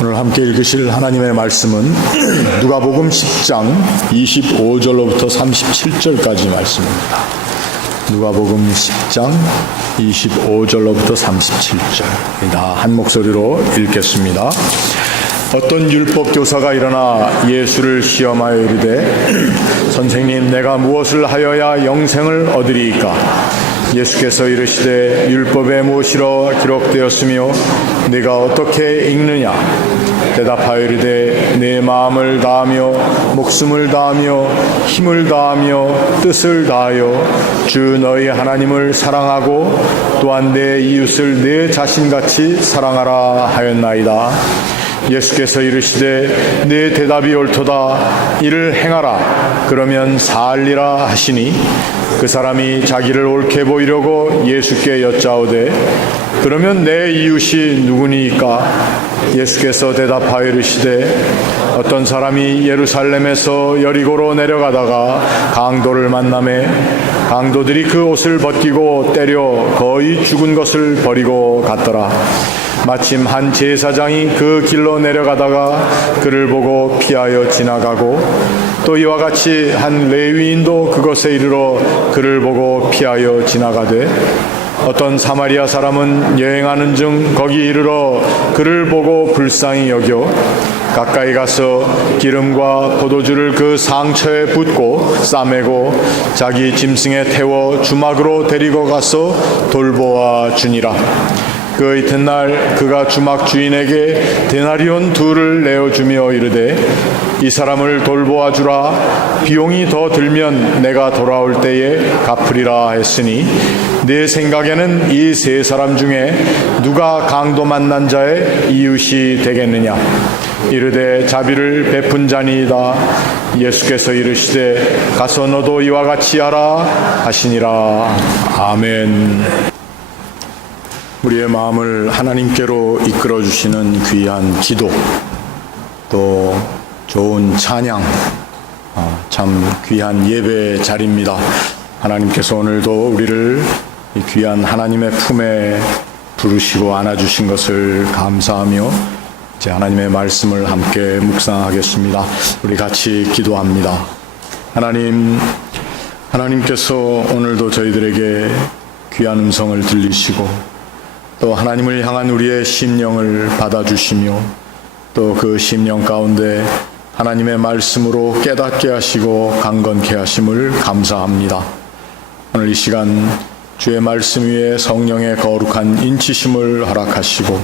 오늘 함께 읽으실 하나님의 말씀은 누가복음 10장 25절로부터 37절까지 말씀입니다. 누가복음 10장 25절로부터 37절 다 한 목소리로 읽겠습니다. 어떤 율법 교사가 일어나 예수를 시험하여 이르되 선생님, 내가 무엇을 하여야 영생을 얻으리이까? 예수께서 이르시되 율법에 무엇이라 기록되었으며 네가 어떻게 읽느냐? 대답하여 이르되 내 마음을 다하며 목숨을 다하며 힘을 다하며 뜻을 다하여 주 너희 하나님을 사랑하고 또한 내 이웃을 내 자신같이 사랑하라 하였나이다. 예수께서 이르시되 내 대답이 옳도다. 이를 행하라. 그러면 살리라 하시니 그 사람이 자기를 옳게 보이려고 예수께 여짜오되 그러면 내 이웃이 누구니이까? 예수께서 대답하여 이르시되 어떤 사람이 예루살렘에서 여리고로 내려가다가 강도를 만나매 강도들이 그 옷을 벗기고 때려 거의 죽은 것을 버리고 갔더라. 마침 한 제사장이 그 길로 내려가다가 그를 보고 피하여 지나가고 또 이와 같이 한 레위인도 그것에 이르러 그를 보고 피하여 지나가되 어떤 사마리아 사람은 여행하는 중 거기 이르러 그를 보고 불쌍히 여겨 가까이 가서 기름과 포도주를 그 상처에 붓고 싸매고 자기 짐승에 태워 주막으로 데리고 가서 돌보아 주니라. 그 이튿날 그가 주막 주인에게 데나리온 2를 내어주며 이르되 이 사람을 돌보아 주라. 비용이 더 들면 내가 돌아올 때에 갚으리라 했으니 내 생각에는 이 3사람 중에 누가 강도 만난 자의 이웃이 되겠느냐? 이르되 자비를 베푼 자니이다. 예수께서 이르시되 가서 너도 이와 같이 하라 하시니라. 아멘. 우리의 마음을 하나님께로 이끌어 주시는 귀한 기도, 또 좋은 찬양, 참 귀한 예배 자리입니다. 하나님께서 오늘도 우리를 이 귀한 하나님의 품에 부르시고 안아주신 것을 감사하며 이제 하나님의 말씀을 함께 묵상하겠습니다. 우리 같이 기도합니다. 하나님께서 오늘도 저희들에게 귀한 음성을 들리시고 또 하나님을 향한 우리의 심령을 받아주시며 또 그 심령 가운데 하나님의 말씀으로 깨닫게 하시고 강건케 하심을 감사합니다. 오늘 이 시간 주의 말씀 위에 성령의 거룩한 인치심을 허락하시고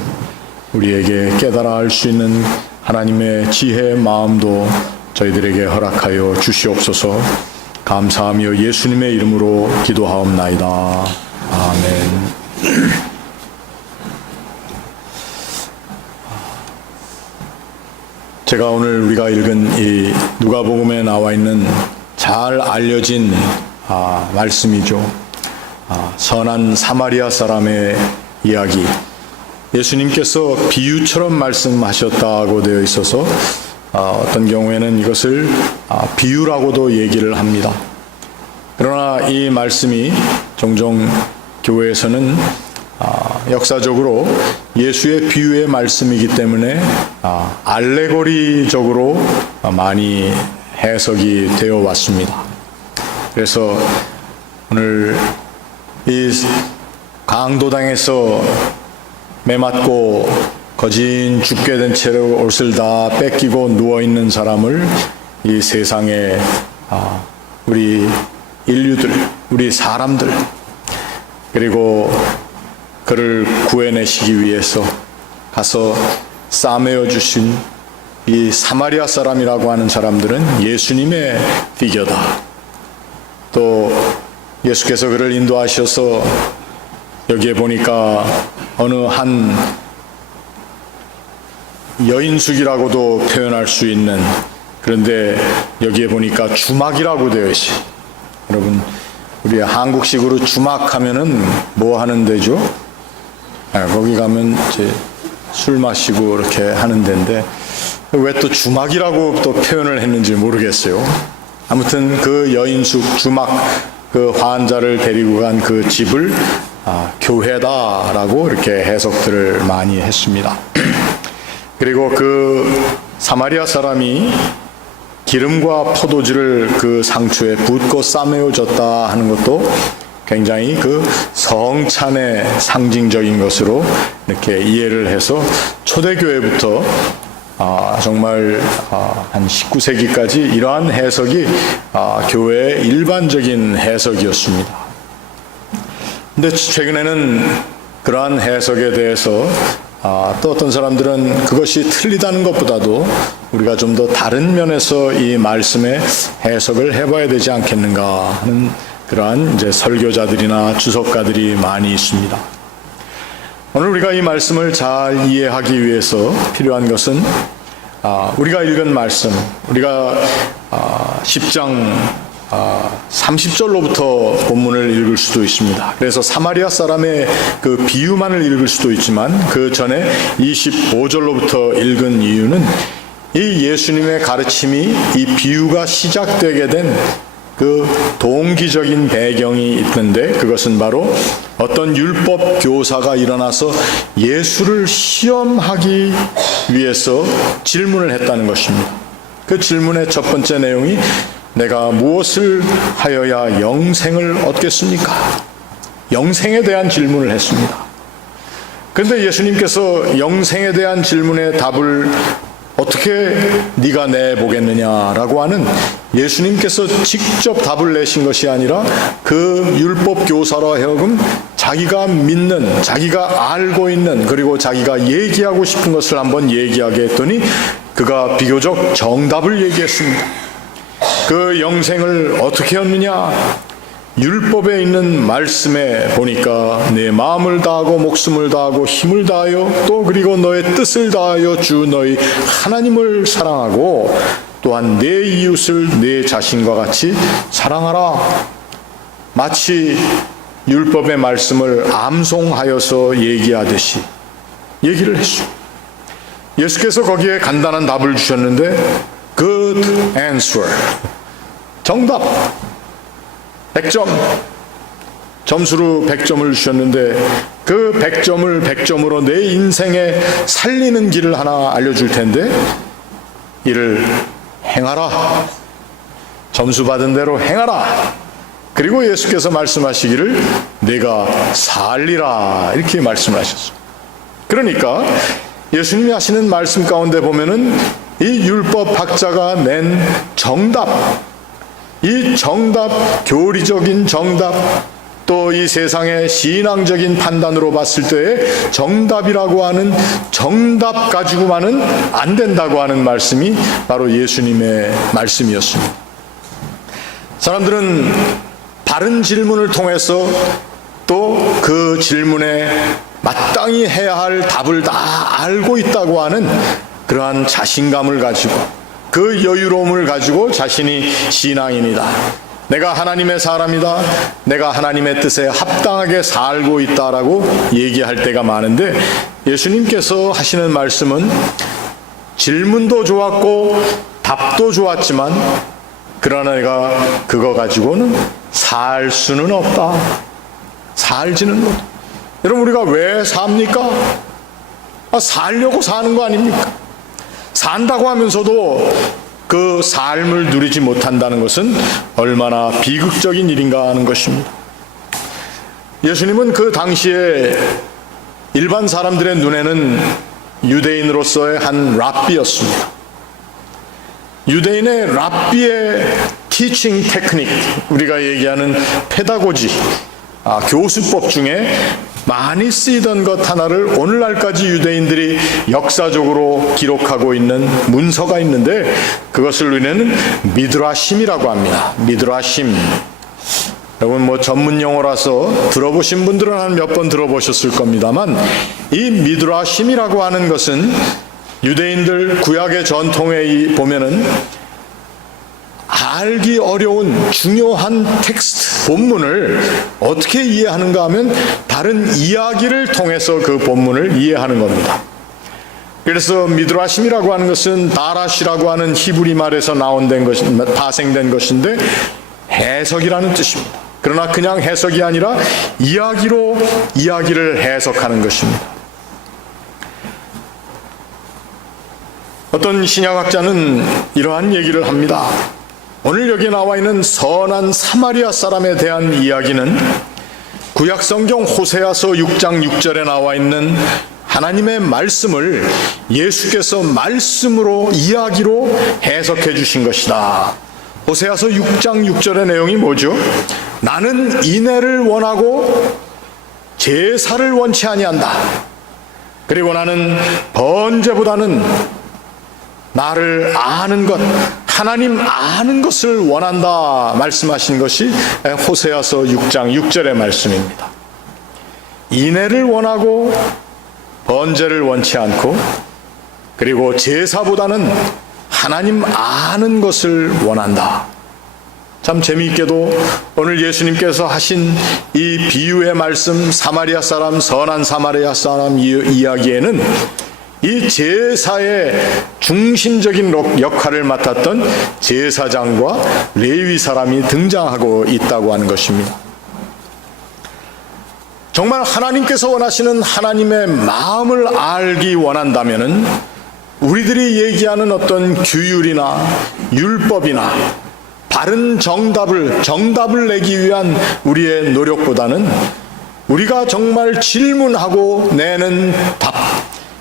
우리에게 깨달아 알 수 있는 하나님의 지혜의 마음도 저희들에게 허락하여 주시옵소서. 감사하며 예수님의 이름으로 기도하옵나이다. 아멘. 제가 오늘 우리가 읽은 이 누가복음에 나와 있는 잘 알려진 말씀이죠. 선한 사마리아 사람의 이야기. 예수님께서 비유처럼 말씀하셨다고 되어 있어서 어떤 경우에는 이것을 비유라고도 얘기를 합니다. 그러나 이 말씀이 종종 교회에서는 역사적으로 예수의 비유의 말씀이기 때문에 알레고리적으로 많이 해석이 되어 왔습니다. 그래서 오늘 이 강도당에서 매맞고 거진 죽게 된 채로 옷을 다 뺏기고 누워있는 사람을 이 세상에 우리 인류들, 우리 사람들, 그리고 그를 구해내시기 위해서 가서 싸매어 주신 이 사마리아 사람이라고 하는 사람들은 예수님의 피겨다. 또 예수께서 그를 인도하셔서 여기에 보니까 어느 한 여인숙이라고도 표현할 수 있는, 그런데 여기에 보니까 주막이라고 되어 있어요. 여러분, 우리 한국식으로 주막하면은 뭐 하는 데죠? 거기 가면 이제 술 마시고 이렇게 하는 데인데 왜 또 주막이라고 또 표현을 했는지 모르겠어요. 아무튼 그 여인숙 주막, 그 환자를 데리고 간 그 집을 교회다라고 이렇게 해석들을 많이 했습니다. 그리고 그 사마리아 사람이 기름과 포도주를 그 상추에 붓고 싸매어 줬다 하는 것도 굉장히 그 성찬의 상징적인 것으로 이렇게 이해를 해서 초대교회부터 정말 한 19세기까지 이러한 해석이 교회의 일반적인 해석이었습니다. 근데 최근에는 그러한 해석에 대해서 또 어떤 사람들은 그것이 틀리다는 것보다도 우리가 좀 더 다른 면에서 이 말씀의 해석을 해봐야 되지 않겠는가 하는 그러한 이제 설교자들이나 주석가들이 많이 있습니다. 오늘 우리가 이 말씀을 잘 이해하기 위해서 필요한 것은 우리가 읽은 말씀, 우리가 10장 30절로부터 본문을 읽을 수도 있습니다. 그래서 사마리아 사람의 그 비유만을 읽을 수도 있지만 그 전에 25절로부터 읽은 이유는 이 예수님의 가르침이 이 비유가 시작되게 된 그 동기적인 배경이 있는데, 그것은 바로 어떤 율법 교사가 일어나서 예수를 시험하기 위해서 질문을 했다는 것입니다. 그 질문의 첫 번째 내용이 내가 무엇을 하여야 영생을 얻겠습니까? 영생에 대한 질문을 했습니다. 그런데 예수님께서 영생에 대한 질문의 답을 어떻게 네가 내보겠느냐라고 하는, 예수님께서 직접 답을 내신 것이 아니라 그 율법 교사로 하여금 자기가 믿는, 자기가 알고 있는, 그리고 자기가 얘기하고 싶은 것을 한번 얘기하게 했더니 그가 비교적 정답을 얘기했습니다. 그 영생을 어떻게 얻느냐? 율법에 있는 말씀에 보니까 내 마음을 다하고 목숨을 다하고 힘을 다하여 또 그리고 너의 뜻을 다하여 주 너희 하나님을 사랑하고 또한 내 이웃을 내 자신과 같이 사랑하라. 마치 율법의 말씀을 암송하여서 얘기하듯이 얘기를 했습니다. 예수께서 거기에 간단한 답을 주셨는데 Good answer. 정답. 100점. 점수로 100점을 주셨는데 그 100점을 100점으로 내 인생에 살리는 길을 하나 알려줄 텐데 이를 행하라. 점수 받은 대로 행하라. 그리고 예수께서 말씀하시기를 내가 살리라 이렇게 말씀을 하셨어요. 그러니까 예수님이 하시는 말씀 가운데 보면은 이 율법 학자가 낸 정답, 이 정답, 교리적인 정답, 또 이 세상의 신앙적인 판단으로 봤을 때의 정답이라고 하는 정답 가지고만은 안 된다고 하는 말씀이 바로 예수님의 말씀이었습니다. 사람들은 바른 질문을 통해서 또 그 질문에 마땅히 해야 할 답을 다 알고 있다고 하는 그러한 자신감을 가지고 그 여유로움을 가지고 자신이 신앙인이다, 내가 하나님의 사람이다, 내가 하나님의 뜻에 합당하게 살고 있다라고 얘기할 때가 많은데 예수님께서 하시는 말씀은 질문도 좋았고 답도 좋았지만 그러나 내가 그거 가지고는 살 수는 없다. 살지는 못. 여러분 우리가 왜 삽니까? 살려고 사는 거 아닙니까? 산다고 하면서도 그 삶을 누리지 못한다는 것은 얼마나 비극적인 일인가 하는 것입니다. 예수님은 그 당시에 일반 사람들의 눈에는 유대인으로서의 한 랍비였습니다. 유대인의 랍비의 티칭 테크닉, 우리가 얘기하는 페다고지, 교수법 중에 많이 쓰이던 것 하나를 오늘날까지 유대인들이 역사적으로 기록하고 있는 문서가 있는데 그것을 우리는 미드라심이라고 합니다. 미드라심. 여러분 전문 용어라서 들어보신 분들은 한 몇 번 들어보셨을 겁니다만 이 미드라심이라고 하는 것은 유대인들 구약의 전통에 보면은 알기 어려운 중요한 텍스트, 본문을 어떻게 이해하는가 하면 다른 이야기를 통해서 그 본문을 이해하는 겁니다. 그래서 미드라심이라고 하는 것은 다라시라고 하는 히브리 말에서 파생된 것인데 해석이라는 뜻입니다. 그러나 그냥 해석이 아니라 이야기로 이야기를 해석하는 것입니다. 어떤 신약학자는 이러한 얘기를 합니다. 오늘 여기 나와 있는 선한 사마리아 사람에 대한 이야기는 구약성경 호세아서 6장 6절에 나와 있는 하나님의 말씀을 예수께서 말씀으로 이야기로 해석해 주신 것이다. 호세아서 6장 6절의 내용이 뭐죠? 나는 인애를 원하고 제사를 원치 아니한다. 그리고 나는 번제보다는 나를 아는 것, 하나님 아는 것을 원한다 말씀하신 것이 호세아서 6장 6절의 말씀입니다. 인애를 원하고 번제를 원치 않고, 그리고 제사보다는 하나님 아는 것을 원한다. 참 재미있게도 오늘 예수님께서 하신 이 비유의 말씀, 사마리아 사람, 선한 사마리아 사람 이야기에는 이 제사의 중심적인 역할을 맡았던 제사장과 레위 사람이 등장하고 있다고 하는 것입니다. 정말 하나님께서 원하시는 하나님의 마음을 알기 원한다면은 우리들이 얘기하는 어떤 규율이나 율법이나 바른 정답을 내기 위한 우리의 노력보다는 우리가 정말 질문하고 내는 답,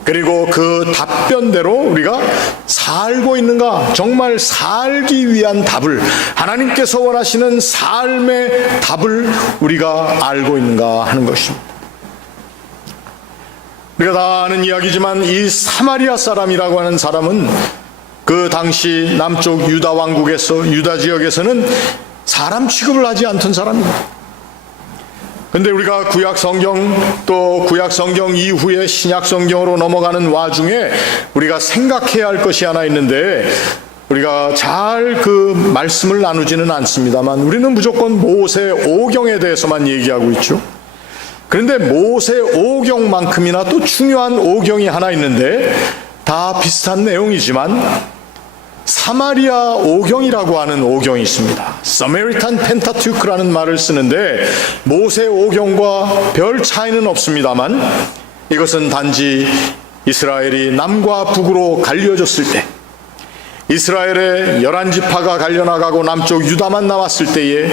그리고 그 답변대로 우리가 살고 있는가, 정말 살기 위한 답을, 하나님께서 원하시는 삶의 답을 우리가 알고 있는가 하는 것입니다. 우리가 다 아는 이야기지만 이 사마리아 사람이라고 하는 사람은 그 당시 남쪽 유다 왕국에서, 유다 지역에서는 사람 취급을 하지 않던 사람입니다. 근데 우리가 구약 성경, 또 구약 성경 이후에 신약 성경으로 넘어가는 와중에 우리가 생각해야 할 것이 하나 있는데, 우리가 잘 그 말씀을 나누지는 않습니다만 우리는 무조건 모세 오경에 대해서만 얘기하고 있죠. 그런데 모세 오경만큼이나 또 중요한 오경이 하나 있는데, 다 비슷한 내용이지만 사마리아 오경이라고 하는 오경이 있습니다. 서메리탄 펜타튜크라는 말을 쓰는데 모세 오경과 별 차이는 없습니다만 이것은 단지 이스라엘이 남과 북으로 갈려졌을 때, 이스라엘의 11지파가 갈려나가고 남쪽 유다만 남았을 때에,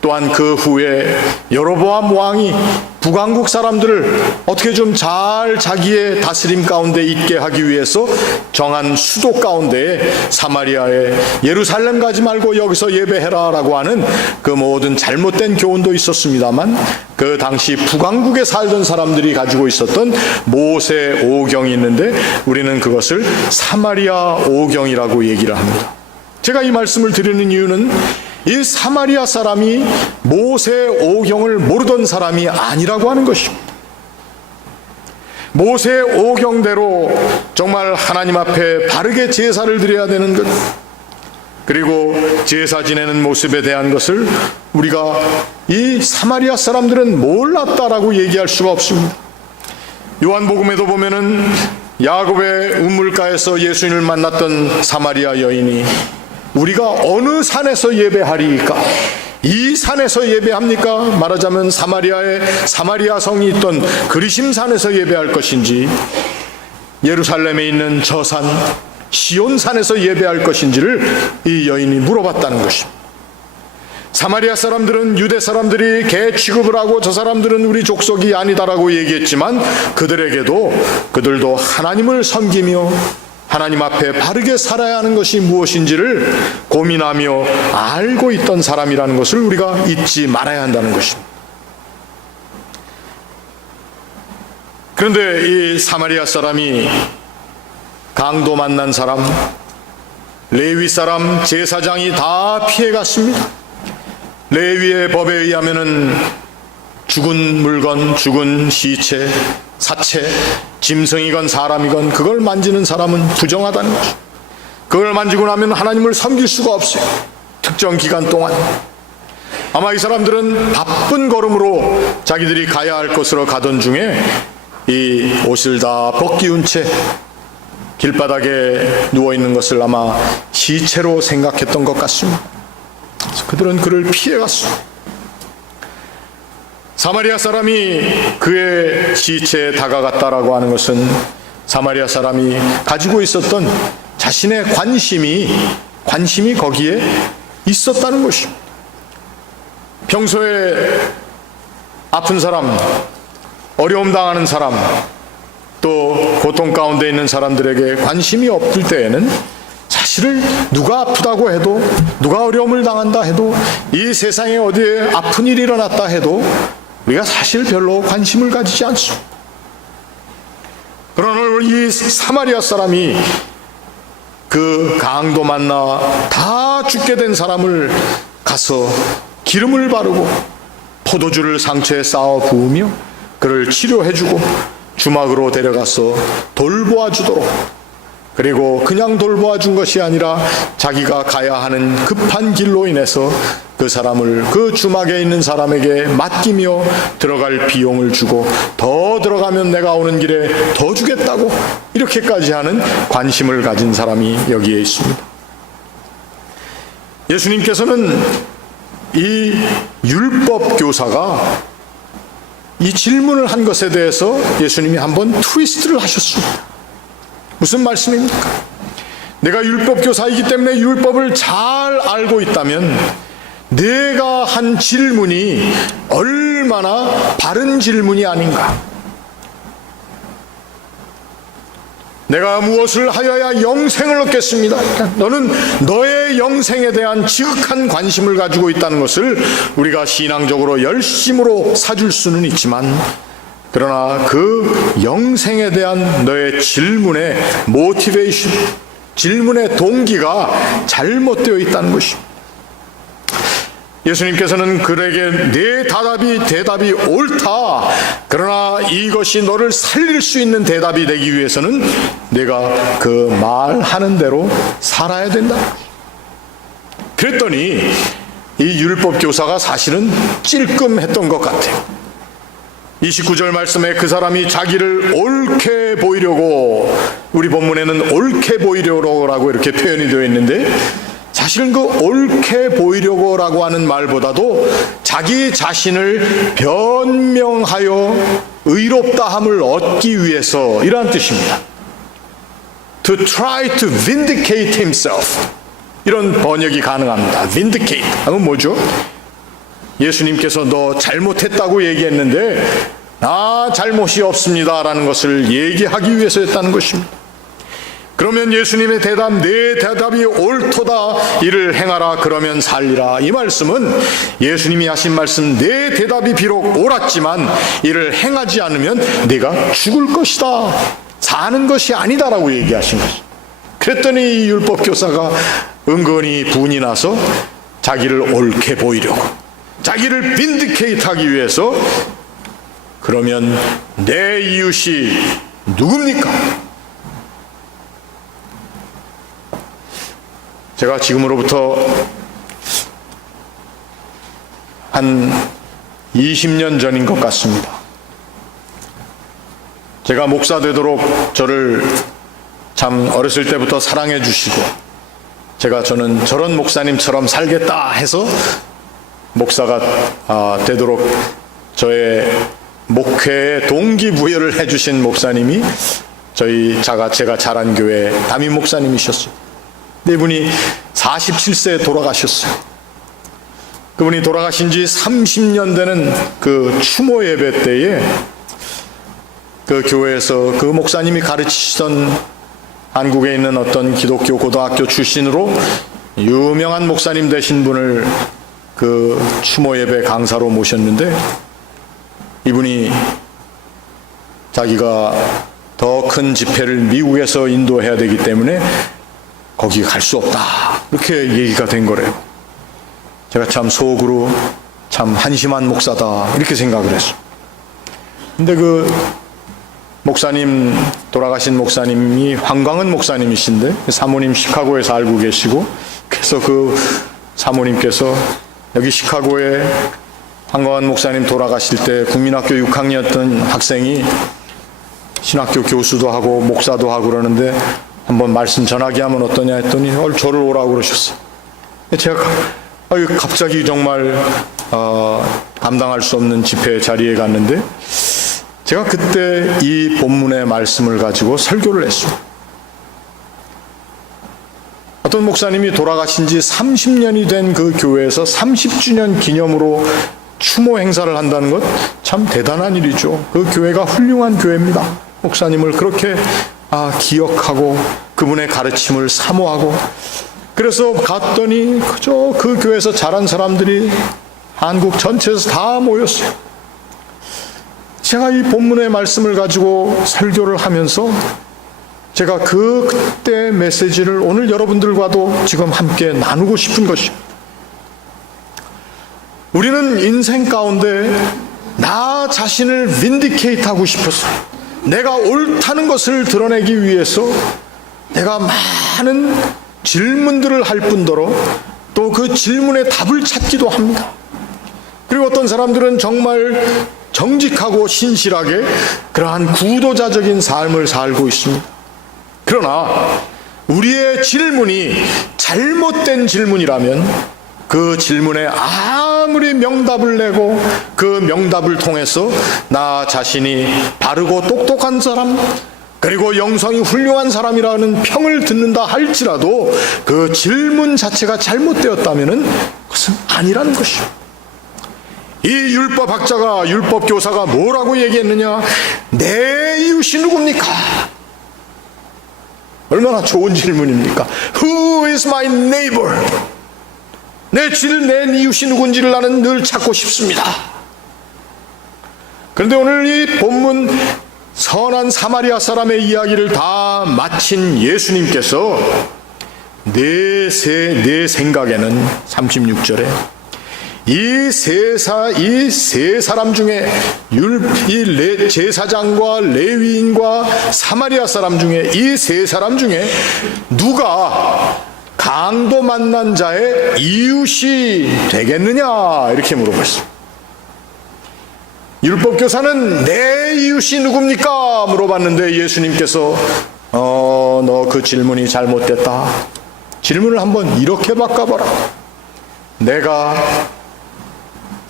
또한 그 후에 여로보암 왕이 북왕국 사람들을 어떻게 좀 잘 자기의 다스림 가운데 있게 하기 위해서 정한 수도 가운데 사마리아에 예루살렘 가지 말고 여기서 예배해라 라고 하는 그 모든 잘못된 교훈도 있었습니다만, 그 당시 북왕국에 살던 사람들이 가지고 있었던 모세 오경이 있는데 우리는 그것을 사마리아 오경이라고 얘기를 합니다. 제가 이 말씀을 드리는 이유는 이 사마리아 사람이 모세 오경을 모르던 사람이 아니라고 하는 것입니다. 모세 오경대로 정말 하나님 앞에 바르게 제사를 드려야 되는 것, 그리고 제사 지내는 모습에 대한 것을 우리가 이 사마리아 사람들은 몰랐다라고 얘기할 수가 없습니다. 요한복음에도 보면은 야곱의 우물가에서 예수님을 만났던 사마리아 여인이 우리가 어느 산에서 예배하리까? 이 산에서 예배합니까? 말하자면 사마리아에 사마리아 성이 있던 그리심산에서 예배할 것인지, 예루살렘에 있는 저 산 시온산에서 예배할 것인지를 이 여인이 물어봤다는 것입니다. 사마리아 사람들은 유대 사람들이 개 취급을 하고 저 사람들은 우리 족속이 아니다라고 얘기했지만 그들도 하나님을 섬기며 하나님 앞에 바르게 살아야 하는 것이 무엇인지를 고민하며 알고 있던 사람이라는 것을 우리가 잊지 말아야 한다는 것입니다. 그런데 이 사마리아 사람이 강도 만난 사람, 레위 사람, 제사장이 다 피해갔습니다. 레위의 법에 의하면은 죽은 물건, 죽은 시체, 사체, 짐승이건 사람이건 그걸 만지는 사람은 부정하다는 것이죠. 그걸 만지고 나면 하나님을 섬길 수가 없어요. 특정 기간 동안. 아마 이 사람들은 바쁜 걸음으로 자기들이 가야 할 곳으로 가던 중에 이 옷을 다 벗기운 채 길바닥에 누워있는 것을 아마 시체로 생각했던 것 같습니다. 그래서 그들은 그를 피해갔어요. 사마리아 사람이 그의 시체에 다가갔다라고 하는 것은 사마리아 사람이 가지고 있었던 자신의 관심이 거기에 있었다는 것입니다. 평소에 아픈 사람, 어려움 당하는 사람, 또 고통 가운데 있는 사람들에게 관심이 없을 때에는 사실을 누가 아프다고 해도, 누가 어려움을 당한다 해도, 이 세상에 어디에 아픈 일이 일어났다 해도 우리가 사실 별로 관심을 가지지 않습니다. 그러나 이 사마리아 사람이 그 강도 만나 다 죽게 된 사람을 가서 기름을 바르고 포도주를 상처에 쌓아 부으며 그를 치료해주고 주막으로 데려가서 돌보아 주도록, 그리고 그냥 돌보아 준 것이 아니라 자기가 가야 하는 급한 길로 인해서 그 사람을 그 주막에 있는 사람에게 맡기며 들어갈 비용을 주고, 더 들어가면 내가 오는 길에 더 주겠다고 이렇게까지 하는 관심을 가진 사람이 여기에 있습니다. 예수님께서는 이 율법 교사가 이 질문을 한 것에 대해서 예수님이 한번 트위스트를 하셨습니다. 무슨 말씀입니까? 내가 율법 교사이기 때문에 율법을 잘 알고 있다면 내가 한 질문이 얼마나 바른 질문이 아닌가. 내가 무엇을 하여야 영생을 얻겠습니다. 너는 너의 영생에 대한 지극한 관심을 가지고 있다는 것을 우리가 신앙적으로 열심으로 사줄 수는 있지만, 그러나 그 영생에 대한 너의 질문의 모티베이션, 질문의 동기가 잘못되어 있다는 것입니다. 예수님께서는 그에게 내 대답이 옳다. 그러나 이것이 너를 살릴 수 있는 대답이 되기 위해서는 내가 그 말하는 대로 살아야 된다. 그랬더니 이 율법 교사가 사실은 찔끔했던 것 같아요. 29절 말씀에 그 사람이 자기를 옳게 보이려고, 우리 본문에는 옳게 보이려고라고 이렇게 표현이 되어 있는데, 사실은 그 옳게 보이려고라고 하는 말보다도 자기 자신을 변명하여 의롭다함을 얻기 위해서, 이러한 뜻입니다. To try to vindicate himself, 이런 번역이 가능합니다. vindicate 하면 뭐죠? 예수님께서 너 잘못했다고 얘기했는데 나 잘못이 없습니다 라는 것을 얘기하기 위해서였다는 것입니다. 그러면 예수님의 대답, 내 대답이 옳도다, 이를 행하라 그러면 살리라, 이 말씀은 예수님이 하신 말씀, 내 대답이 비록 옳았지만 이를 행하지 않으면 네가 죽을 것이다, 사는 것이 아니다라고 얘기하신 것입니다. 그랬더니 이 율법 교사가 은근히 분이 나서 자기를 옳게 보이려고, 자기를 빈디케이트 하기 위해서, 그러면 내 이웃이 누굽니까? 제가 지금으로부터 한 20년 전인 것 같습니다. 제가 목사 되도록 저를 참 어렸을 때부터 사랑해 주시고, 저는 저런 목사님처럼 살겠다 해서 목사가 되도록 저의 목회에 동기부여를 해주신 목사님이 제가 자란 교회 담임 목사님이셨어요. 이분이 47세에 돌아가셨어요. 그분이 돌아가신 지 30년 되는 그 추모 예배 때에 그 교회에서 그 목사님이 가르치시던 한국에 있는 어떤 기독교 고등학교 출신으로 유명한 목사님 되신 분을 그 추모 예배 강사로 모셨는데, 이분이 자기가 더 큰 집회를 미국에서 인도해야 되기 때문에 거기 갈 수 없다, 이렇게 얘기가 된 거래요. 제가 참 속으로 참 한심한 목사다 이렇게 생각을 했어요. 근데 그 목사님, 돌아가신 목사님이 황광은 목사님이신데 사모님 시카고에서 알고 계시고, 그래서 그 사모님께서 여기 시카고에 황광은 목사님 돌아가실 때 국민학교 6학년이었던 학생이 신학교 교수도 하고 목사도 하고 그러는데 한번 말씀 전하게 하면 어떠냐 했더니 저를 오라고 그러셨어요. 제가 갑자기 정말 감당할 수 없는 집회 자리에 갔는데, 제가 그때 이 본문의 말씀을 가지고 설교를 했어요. 어떤 목사님이 돌아가신 지 30년이 된 그 교회에서 30주년 기념으로 추모 행사를 한다는 것 참 대단한 일이죠. 그 교회가 훌륭한 교회입니다. 목사님을 그렇게 기억하고 그분의 가르침을 사모하고, 그래서 갔더니 그저 그 교회에서 자란 사람들이 한국 전체에서 다 모였어요. 제가 이 본문의 말씀을 가지고 설교를 하면서 제가 그때 메시지를 오늘 여러분들과도 지금 함께 나누고 싶은 것입니다. 우리는 인생 가운데 나 자신을 빈디케이트 하고 싶었어요. 내가 옳다는 것을 드러내기 위해서 내가 많은 질문들을 할 뿐더러 또 그 질문에 답을 찾기도 합니다. 그리고 어떤 사람들은 정말 정직하고 신실하게 그러한 구도자적인 삶을 살고 있습니다. 그러나 우리의 질문이 잘못된 질문이라면 그 질문에 아무리 명답을 내고 그 명답을 통해서 나 자신이 바르고 똑똑한 사람, 그리고 영성이 훌륭한 사람이라는 평을 듣는다 할지라도 그 질문 자체가 잘못되었다면 그것은 아니라는 것이죠. 이 율법학자가, 율법교사가 뭐라고 얘기했느냐? 내 이웃이 누굽니까? 얼마나 좋은 질문입니까? Who is my neighbor? 내 이웃이 누군지를 나는 늘 찾고 싶습니다. 그런데 오늘 이 본문 선한 사마리아 사람의 이야기를 다 마친 예수님께서 내 생각에는 36절에 이 세 사람 중에 제사장과 레위인과 사마리아 사람 중에 이 세 사람 중에 누가 강도 만난 자의 이웃이 되겠느냐 이렇게 물어봤어요. 율법교사는 내 이웃이 누굽니까? 물어봤는데 예수님께서 너 그 질문이 잘못됐다. 질문을 한번 이렇게 바꿔봐라. 내가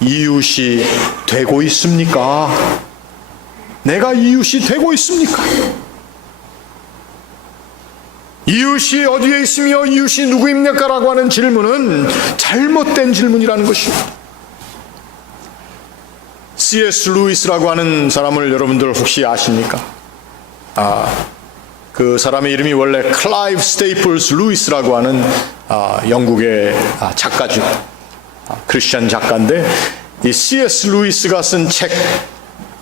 이웃이 되고 있습니까? 내가 이웃이 되고 있습니까? 이웃이 어디에 있으며 이웃이 누구입니까? 라고 하는 질문은 잘못된 질문이라는 것입니다. C.S. 루이스라고 하는 사람을 여러분들 혹시 아십니까? 그 사람의 이름이 원래 클라이브 스테이플스 루이스라고 하는 영국의 작가죠. 크리스천 작가인데 이 C.S. 루이스가 쓴 책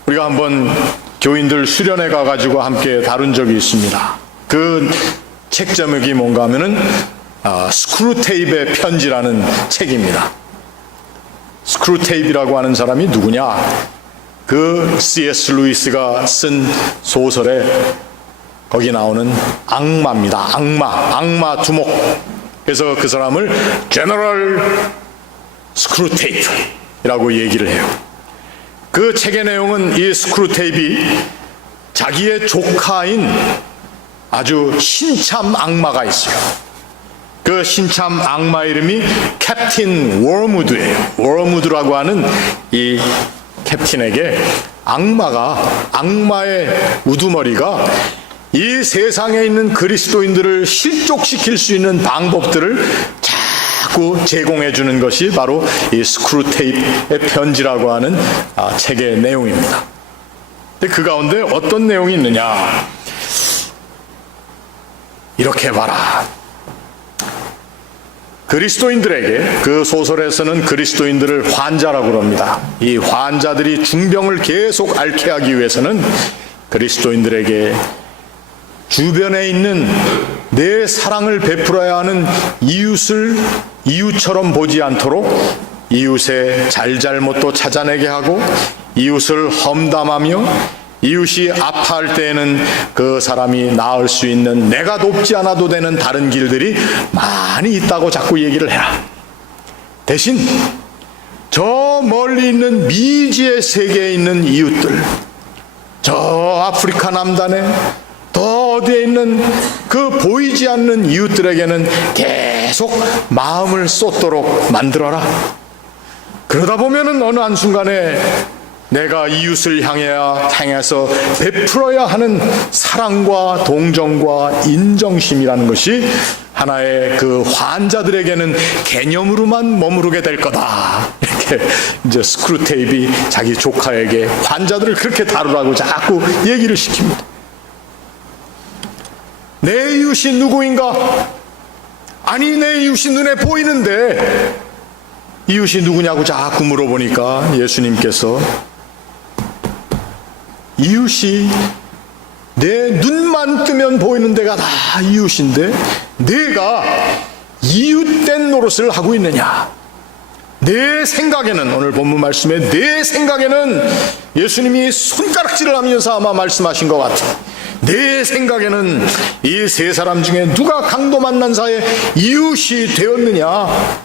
우리가 한번 교인들 수련회 가가지고 함께 다룬 적이 있습니다. 그 책 제목이 뭔가 하면은 스크루테이프의 편지라는 책입니다. 스크루테이프라고 하는 사람이 누구냐? 그 C.S. 루이스가 쓴 소설에 거기 나오는 악마입니다. 악마 두목. 그래서 그 사람을 제너럴 스크루테이프라고 얘기를 해요. 그 책의 내용은 이 스크루테이프 자기의 조카인 아주 신참 악마가 있어요. 그 신참 악마 이름이 캡틴 워무드예요. 워무드라고 하는 이 캡틴에게 악마의 우두머리가 이 세상에 있는 그리스도인들을 실족시킬 수 있는 방법들을 자꾸 제공해 주는 것이 바로 이 스크루테이프의 편지라고 하는 책의 내용입니다. 근데 그 가운데 어떤 내용이 있느냐? 이렇게 봐라. 그리스도인들에게, 그 소설에서는 그리스도인들을 환자라고 합니다. 이 환자들이 중병을 계속 앓게 하기 위해서는 그리스도인들에게 주변에 있는 내 사랑을 베풀어야 하는 이웃을 이웃처럼 보지 않도록 이웃의 잘잘못도 찾아내게 하고 이웃을 험담하며 이웃이 아파할 때에는 그 사람이 나을 수 있는 내가 돕지 않아도 되는 다른 길들이 많이 있다고 자꾸 얘기를 해라. 대신 저 멀리 있는 미지의 세계에 있는 이웃들, 저 아프리카 남단에 더 어디에 있는 그 보이지 않는 이웃들에게는 계속 마음을 쏟도록 만들어라. 그러다 보면은 어느 한순간에 내가 이웃을 향해서 베풀어야 하는 사랑과 동정과 인정심이라는 것이 하나의 그 환자들에게는 개념으로만 머무르게 될 거다. 이렇게 이제 스크루테이프이 자기 조카에게 환자들을 그렇게 다루라고 자꾸 얘기를 시킵니다. 내 이웃이 누구인가? 아니, 내 이웃이 눈에 보이는데 이웃이 누구냐고 자꾸 물어보니까 예수님께서 이웃이 내 눈만 뜨면 보이는 데가 다 이웃인데 내가 이웃된 노릇을 하고 있느냐? 내 생각에는, 오늘 본문 말씀에 내 생각에는 예수님이 손가락질을 하면서 아마 말씀하신 것 같아요. 내 생각에는 이 세 사람 중에 누가 강도 만난 사이에 이웃이 되었느냐?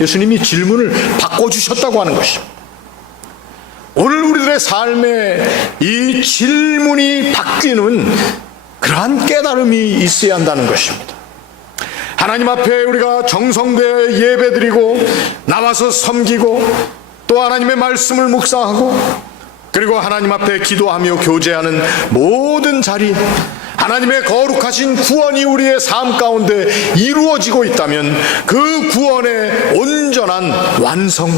예수님이 질문을 바꿔주셨다고 하는 것입니다. 오늘 우리들의 삶에 이 질문이 바뀌는 그러한 깨달음이 있어야 한다는 것입니다. 하나님 앞에 우리가 정성되어 예배드리고 나와서 섬기고 또 하나님의 말씀을 묵상하고 그리고 하나님 앞에 기도하며 교제하는 모든 자리, 하나님의 거룩하신 구원이 우리의 삶 가운데 이루어지고 있다면 그 구원의 온전한 완성,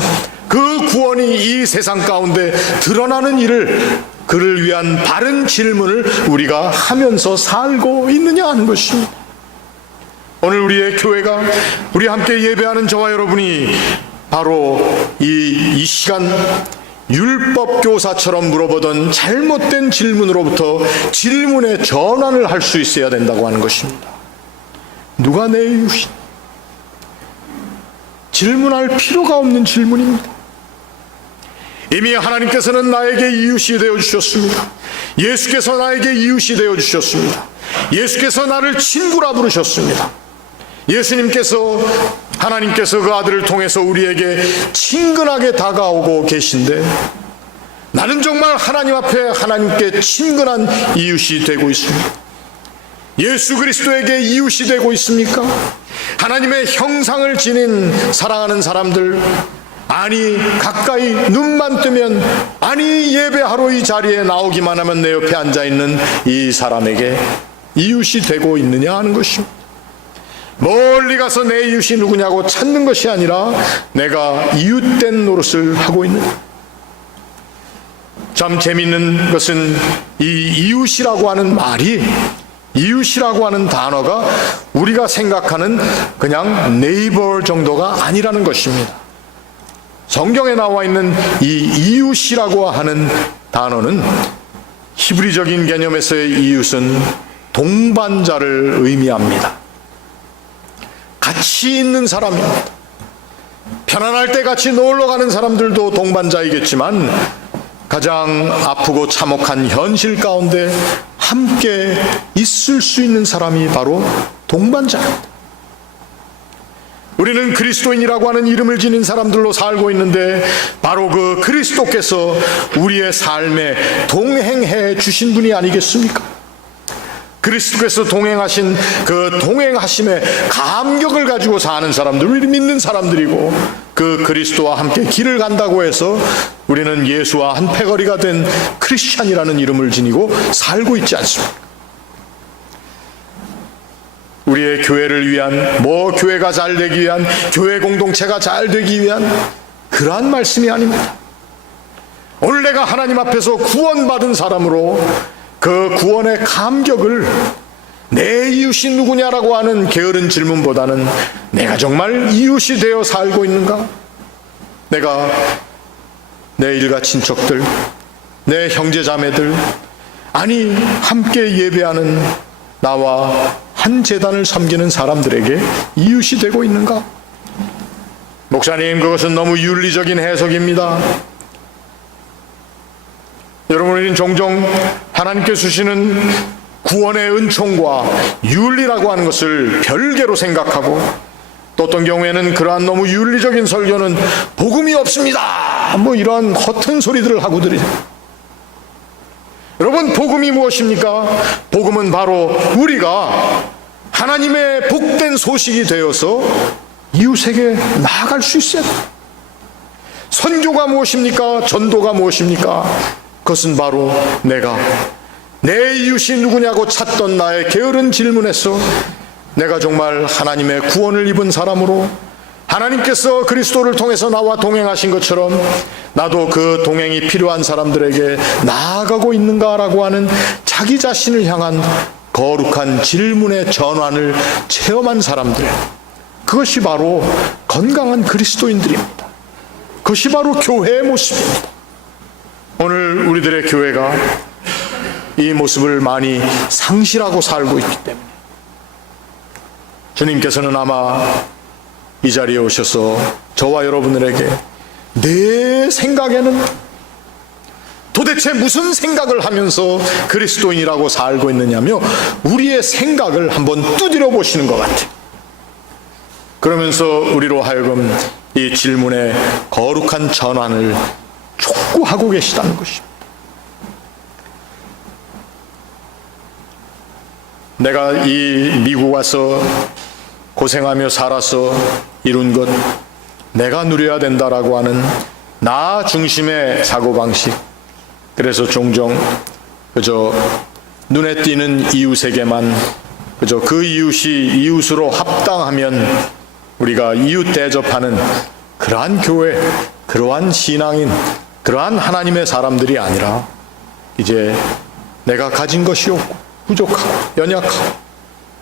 그 구원이 이 세상 가운데 드러나는 일을, 그를 위한 바른 질문을 우리가 하면서 살고 있느냐 하는 것입니다. 오늘 우리의 교회가, 우리 함께 예배하는 저와 여러분이 바로 이 시간 율법교사처럼 물어보던 잘못된 질문으로부터 질문의 전환을 할 수 있어야 된다고 하는 것입니다. 누가 내 이웃이? 질문할 필요가 없는 질문입니다. 이미 하나님께서는 나에게 이웃이 되어주셨습니다. 예수께서 나에게 이웃이 되어주셨습니다. 예수께서 나를 친구라 부르셨습니다. 예수님께서, 하나님께서 그 아들을 통해서 우리에게 친근하게 다가오고 계신데 나는 정말 하나님 앞에 하나님께 친근한 이웃이 되고 있습니다. 예수 그리스도에게 이웃이 되고 있습니까? 하나님의 형상을 지닌 사랑하는 사람들, 아니 가까이 눈만 뜨면, 아니 예배하러 이 자리에 나오기만 하면 내 옆에 앉아있는 이 사람에게 이웃이 되고 있느냐 하는 것입니다. 멀리 가서 내 이웃이 누구냐고 찾는 것이 아니라 내가 이웃된 노릇을 하고 있는. 참 재미있는 것은 이 이웃이라고 하는 말이, 이웃이라고 하는 단어가 우리가 생각하는 그냥 네이버 정도가 아니라는 것입니다. 성경에 나와 있는 이 이웃이라고 하는 단어는 히브리적인 개념에서의 이웃은 동반자를 의미합니다. 같이 있는 사람입니다. 편안할 때 같이 놀러 가는 사람들도 동반자이겠지만 가장 아프고 참혹한 현실 가운데 함께 있을 수 있는 사람이 바로 동반자입니다. 우리는 그리스도인이라고 하는 이름을 지닌 사람들로 살고 있는데 바로 그 그리스도께서 우리의 삶에 동행해 주신 분이 아니겠습니까? 그리스도께서 동행하신 그 동행하심의 감격을 가지고 사는 사람들, 우리 믿는 사람들이고, 그 그리스도와 함께 길을 간다고 해서 우리는 예수와 한 패거리가 된 크리스찬이라는 이름을 지니고 살고 있지 않습니까? 우리의 교회를 위한, 교회가 잘 되기 위한, 교회 공동체가 잘 되기 위한 그러한 말씀이 아닙니다. 오늘 내가 하나님 앞에서 구원받은 사람으로 그 구원의 감격을, 내 이웃이 누구냐라고 하는 게으른 질문보다는 내가 정말 이웃이 되어 살고 있는가? 내가 내 일가 친척들, 내 형제자매들, 아니 함께 예배하는 나와 한 제단을 섬기는 사람들에게 이웃이 되고 있는가? 목사님, 그것은 너무 윤리적인 해석입니다. 여러분, 우리는 종종 하나님께 주시는 구원의 은총과 윤리라고 하는 것을 별개로 생각하고, 또 어떤 경우에는 그러한 너무 윤리적인 설교는 복음이 없습니다, 이런 허튼 소리들을 하고 들으세요. 여러분, 복음이 무엇입니까? 복음은 바로 우리가 하나님의 복된 소식이 되어서 이웃에게 나아갈 수 있어야 돼요. 선교가 무엇입니까? 전도가 무엇입니까? 그것은 바로 내가 내 이웃이 누구냐고 찾던 나의 게으른 질문에서 내가 정말 하나님의 구원을 입은 사람으로 하나님께서 그리스도를 통해서 나와 동행하신 것처럼 나도 그 동행이 필요한 사람들에게 나아가고 있는가라고 하는 자기 자신을 향한 거룩한 질문의 전환을 체험한 사람들, 그것이 바로 건강한 그리스도인들입니다. 그것이 바로 교회의 모습입니다. 오늘 우리들의 교회가 이 모습을 많이 상실하고 살고 있기 때문에 주님께서는 아마 이 자리에 오셔서 저와 여러분들에게 내 생각에는 도대체 무슨 생각을 하면서 그리스도인이라고 살고 있느냐며 우리의 생각을 한번 두드려 보시는 것 같아요. 그러면서 우리로 하여금 이 질문의 거룩한 전환을 촉구하고 계시다는 것입니다. 내가 이 미국 와서 고생하며 살아서 이룬 것, 내가 누려야 된다라고 하는 나 중심의 사고방식, 그래서 종종 그저 눈에 띄는 이웃에게만 그저 그 이웃이 이웃으로 합당하면 우리가 이웃 대접하는 그러한 교회, 그러한 신앙인, 그러한 하나님의 사람들이 아니라 이제 내가 가진 것이 없고 부족하고 연약하고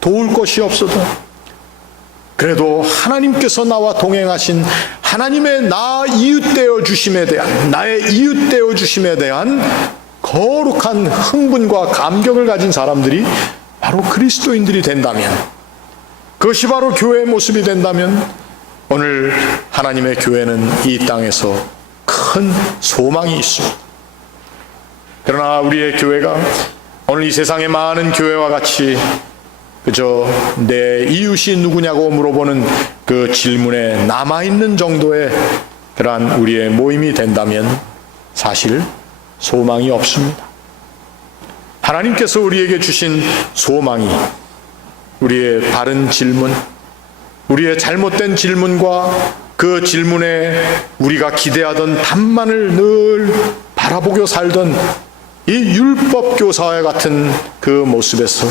도울 것이 없어도 그래도 하나님께서 나와 동행하신 하나님의 나 이웃되어 주심에 대한, 나의 이웃되어 주심에 대한 거룩한 흥분과 감격을 가진 사람들이 바로 그리스도인들이 된다면, 그것이 바로 교회의 모습이 된다면 오늘 하나님의 교회는 이 땅에서 큰 소망이 있습니다. 그러나 우리의 교회가 오늘 이 세상의 많은 교회와 같이 그저 내 이웃이 누구냐고 물어보는 그 질문에 남아있는 정도의 그러한 우리의 모임이 된다면 사실 소망이 없습니다. 하나님께서 우리에게 주신 소망이 우리의 바른 질문, 우리의 잘못된 질문과 그 질문에 우리가 기대하던 답만을 늘 바라보고 살던 이 율법 교사와 같은 그 모습에서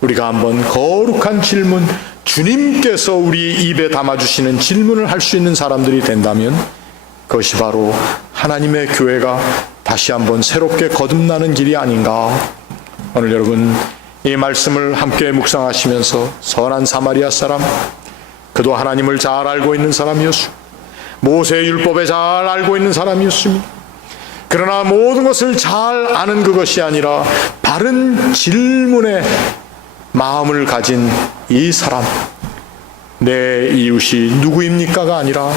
우리가 한번 거룩한 질문, 주님께서 우리 입에 담아주시는 질문을 할 수 있는 사람들이 된다면 그것이 바로 하나님의 교회가 다시 한번 새롭게 거듭나는 길이 아닌가. 오늘 여러분 이 말씀을 함께 묵상하시면서 선한 사마리아 사람, 그도 하나님을 잘 알고 있는 사람이었습니다. 모세의 율법에 잘 알고 있는 사람이었습니다. 그러나 모든 것을 잘 아는 그것이 아니라 바른 질문에 마음을 가진 이 사람, 내 이웃이 누구입니까가 아니라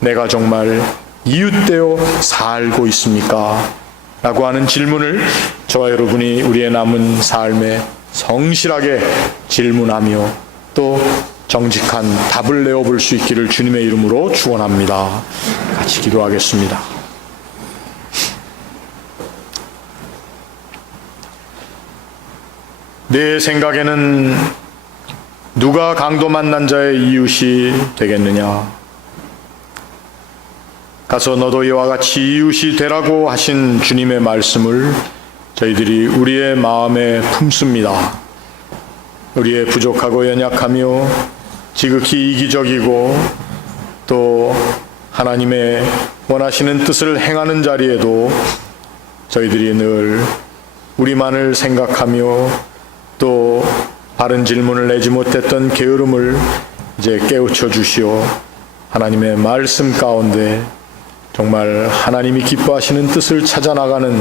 내가 정말 이웃되어 살고 있습니까? 라고 하는 질문을 저와 여러분이 우리의 남은 삶에 성실하게 질문하며 또 정직한 답을 내어볼 수 있기를 주님의 이름으로 축원합니다. 같이 기도하겠습니다. 내 생각에는 누가 강도 만난 자의 이웃이 되겠느냐? 가서 너도 이와 같이 이웃이 되라고 하신 주님의 말씀을 저희들이 우리의 마음에 품습니다. 우리의 부족하고 연약하며 지극히 이기적이고 또 하나님의 원하시는 뜻을 행하는 자리에도 저희들이 늘 우리만을 생각하며 또 바른 질문을 내지 못했던 게으름을 이제 깨우쳐 주시오. 하나님의 말씀 가운데 정말 하나님이 기뻐하시는 뜻을 찾아나가는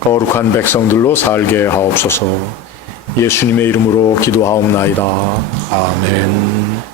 거룩한 백성들로 살게 하옵소서. 예수님의 이름으로 기도하옵나이다. 아멘.